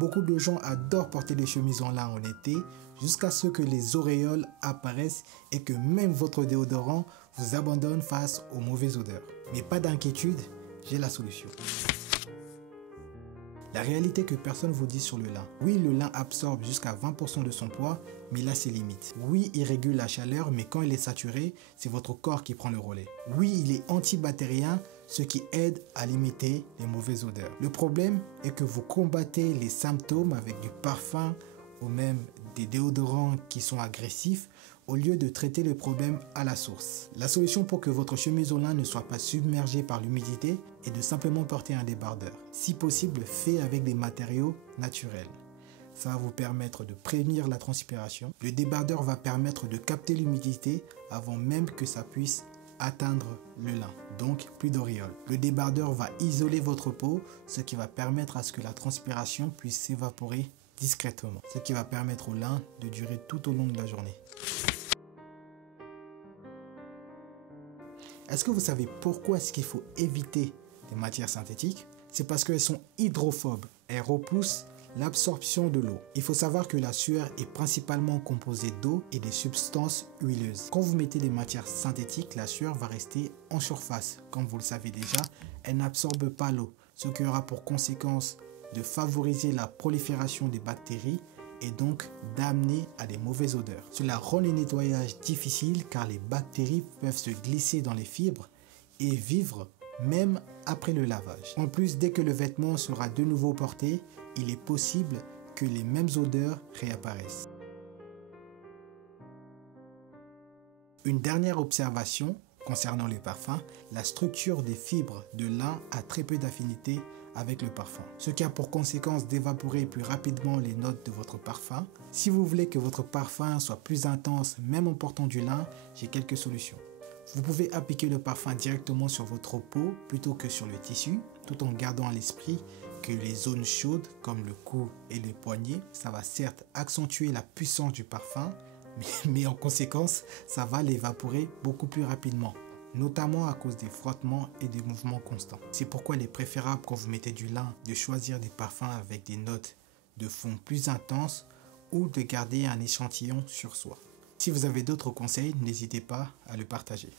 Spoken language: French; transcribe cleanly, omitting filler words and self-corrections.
Beaucoup de gens adorent porter des chemises en lin en été jusqu'à ce que les auréoles apparaissent et que même votre déodorant vous abandonne face aux mauvaises odeurs. Mais pas d'inquiétude, j'ai la solution. La réalité que personne ne vous dit sur le lin. Oui, le lin absorbe jusqu'à 20% de son poids, mais là c'est limite. Oui, il régule la chaleur, mais quand il est saturé, c'est votre corps qui prend le relais. Oui, il est antibactérien, ce qui aide à limiter les mauvaises odeurs. Le problème est que vous combattez les symptômes avec du parfum ou même des déodorants qui sont agressifs au lieu de traiter le problème à la source. La solution pour que votre chemise au lin ne soit pas submergée par l'humidité est de simplement porter un débardeur. Si possible, fait avec des matériaux naturels. Ça va vous permettre de prévenir la transpiration. Le débardeur va permettre de capter l'humidité avant même que ça puisse atteindre le lin, donc plus d'auréoles. Le débardeur va isoler votre peau, ce qui va permettre à ce que la transpiration puisse s'évaporer discrètement, ce qui va permettre au lin de durer tout au long de la journée. Est-ce que vous savez pourquoi est-ce qu'il faut éviter les matières synthétiques? C'est parce qu'elles sont hydrophobes. Elles repoussent l'absorption de l'eau. Il faut savoir que la sueur est principalement composée d'eau et des substances huileuses. Quand vous mettez des matières synthétiques, la sueur va rester en surface. Comme vous le savez déjà, elle n'absorbe pas l'eau, ce qui aura pour conséquence de favoriser la prolifération des bactéries et donc d'amener à des mauvaises odeurs. Cela rend les nettoyages difficiles car les bactéries peuvent se glisser dans les fibres et vivre même après le lavage. En plus, dès que le vêtement sera de nouveau porté, il est possible que les mêmes odeurs réapparaissent. Une dernière observation concernant les parfums, la structure des fibres de lin a très peu d'affinité avec le parfum, ce qui a pour conséquence d'évaporer plus rapidement les notes de votre parfum. Si vous voulez que votre parfum soit plus intense même en portant du lin, j'ai quelques solutions. Vous pouvez appliquer le parfum directement sur votre peau plutôt que sur le tissu, tout en gardant à l'esprit que les zones chaudes comme le cou et les poignets, ça va certes accentuer la puissance du parfum, mais en conséquence, ça va l'évaporer beaucoup plus rapidement, notamment à cause des frottements et des mouvements constants. C'est pourquoi il est préférable quand vous mettez du lin de choisir des parfums avec des notes de fond plus intenses ou de garder un échantillon sur soi. Si vous avez d'autres conseils, n'hésitez pas à le partager.